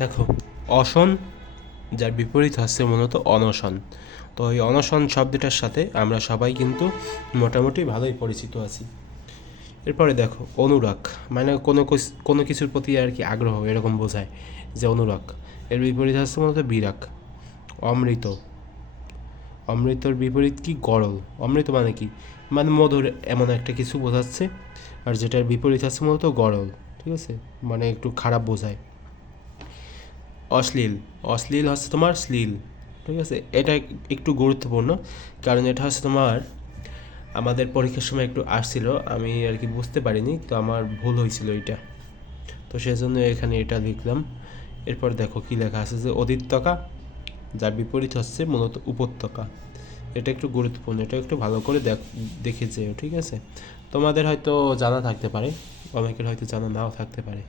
দেখো, অসন যার বিপরীত হচ্ছে মূলত অনশন। তো এই অনশন শব্দটার সাথে আমরা সবাই কিন্তু মোটামুটি ভালোই পরিচিত আছি। এরপরে দেখো, অনুরাগ মানে কোনো কিছুর প্রতি আর কি আগ্রহ এরকম বোঝায় যে অনুরাগ। এর বিপরীত হচ্ছে মূলত বিরাগ। অমৃত, অমৃতর বিপরীত কি? গরল। অমৃত মানে কি? মানে মধুর এমন একটা কিছু বোঝাচ্ছে, আর যেটার বিপরীত হচ্ছে মূলত গরল। ঠিক আছে, মানে একটু খারাপ বোঝায়। অশ্লীল, অশ্লীল হচ্ছে তোমার শ্লীল। ঠিক আছে, এটা একটু গুরুত্বপূর্ণ, কারণ এটা হচ্ছে তোমার আমাদের পরীক্ষার সময় একটু আসছিল, আমি আর কি বুঝতে পারিনি, তো আমার ভুল হয়েছিল এটা, তো সেজন্য এখানে এটা লিখলাম। এরপর দেখো কি লেখা আছে যে অধিত্যকা, যার বিপরীত হচ্ছে মূলত উপত্যকা। এটা একটু গুরুত্বপূর্ণ, এটা একটু ভালো করে দেখে যেও। ঠিক আছে, তোমাদের হয়তো জানা থাকতে পারে, অনেকের হয়তো জানা নাও থাকতে পারে।